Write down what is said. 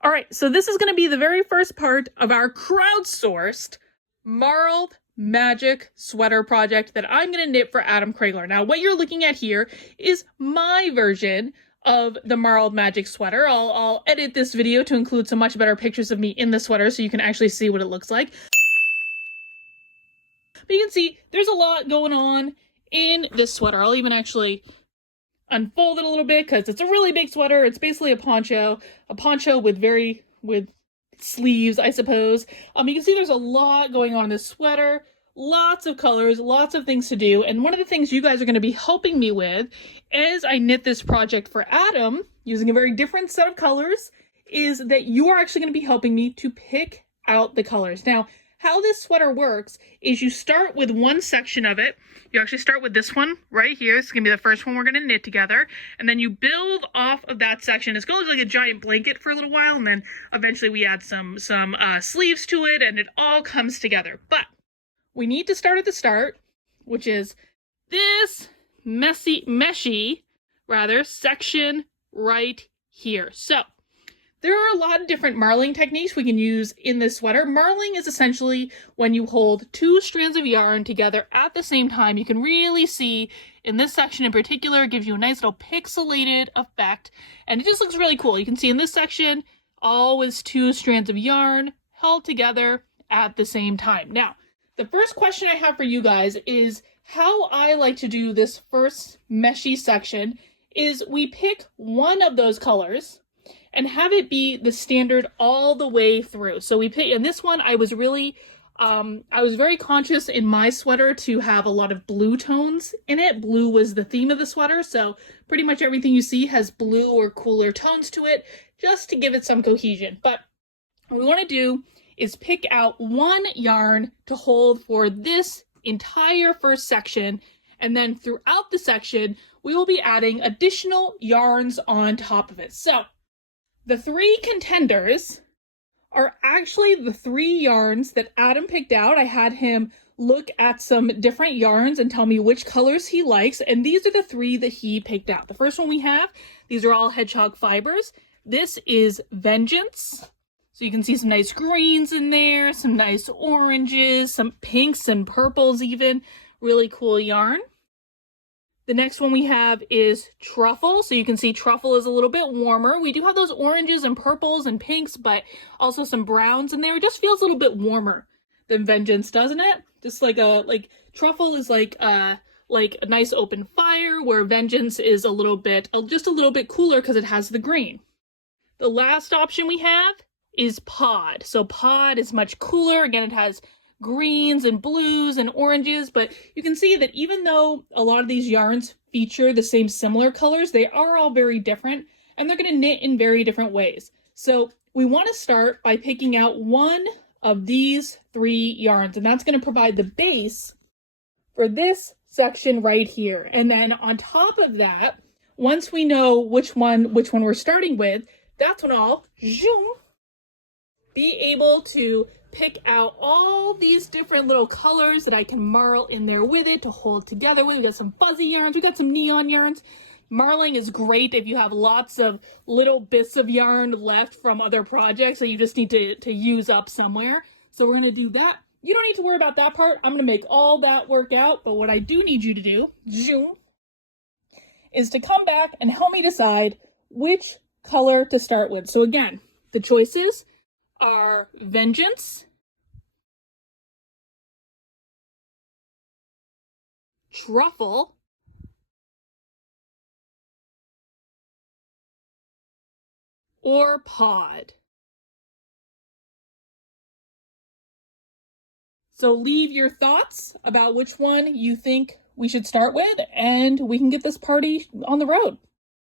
All right, so this is going to be the very first part of our crowdsourced marled magic sweater project that I'm going to knit for Adam Kragler. Now, what you're looking at here is my version of the marled magic sweater. I'll edit this video to include some much better pictures of me in the sweater so you can actually see what it looks like. But you can see there's a lot going on in this sweater. I'll even actually unfold it a little bit because it's a really big sweater. It's basically a poncho with sleeves, I suppose. You can see there's a lot going on in this sweater, lots of colors, lots of things to do. And one of the things you guys are going to be helping me with as I knit this project for Adam, using a very different set of colors, is that you are actually going to be helping me to pick out the colors. Now, how this sweater works is you start with one section of it. You actually start with this one right here. It's going to be the first one we're going to knit together. And then you build off of that section. It's going to look like a giant blanket for a little while. And then eventually we add some sleeves to it and it all comes together. But we need to start at the start, which is this meshy section right here. So there are a lot of different marling techniques we can use in this sweater. Marling is essentially when you hold two strands of yarn together at the same time. You can really see in this section in particular, it gives you a nice little pixelated effect, and it just looks really cool. You can see in this section, always two strands of yarn held together at the same time. Now, the first question I have for you guys is how I like to do this first meshy section is we pick one of those colors and have it be the standard all the way through. So we pick, in this one, I was very conscious in my sweater to have a lot of blue tones in it. Blue was the theme of the sweater, so pretty much everything you see has blue or cooler tones to it, just to give it some cohesion. But what we want to do is pick out one yarn to hold for this entire first section, and then throughout the section, we will be adding additional yarns on top of it. So the three contenders are actually the three yarns that Adam picked out. I had him look at some different yarns and tell me which colors he likes, and these are the three that he picked out. The first one we have, these are all hedgehog fibers. This is Vengeance. So you can see some nice greens in there, some nice oranges, some pinks and purples even. Really cool yarn. The next one we have is Truffle. So you can see Truffle is a little bit warmer. We do have those oranges and purples and pinks, but also some browns in there. It just feels a little bit warmer than Vengeance, doesn't it? Just like Truffle is like a nice open fire, where Vengeance is just a little bit cooler because it has the green. The last option we have is Pod. So Pod is much cooler. Again, it has greens and blues and oranges, but you can see that even though a lot of these yarns feature the same similar colors, they are all very different, and they're going to knit in very different ways. So we want to start by picking out one of these three yarns, and that's going to provide the base for this section right here. And then on top of that, once we know which one we're starting with, that's when I'll be able to pick out all these different little colors that I can marl in there with it to hold together with. We got some fuzzy yarns, we got some neon yarns. Marling is great if you have lots of little bits of yarn left from other projects that you just need to use up somewhere. So we're gonna do that. You don't need to worry about that part. I'm gonna make all that work out, but what I do need you to do is to come back and help me decide which color to start with. So again, the choices are Vengeance, Truffle, or Pod. So leave your thoughts about which one you think we should start with, and we can get this party on the road.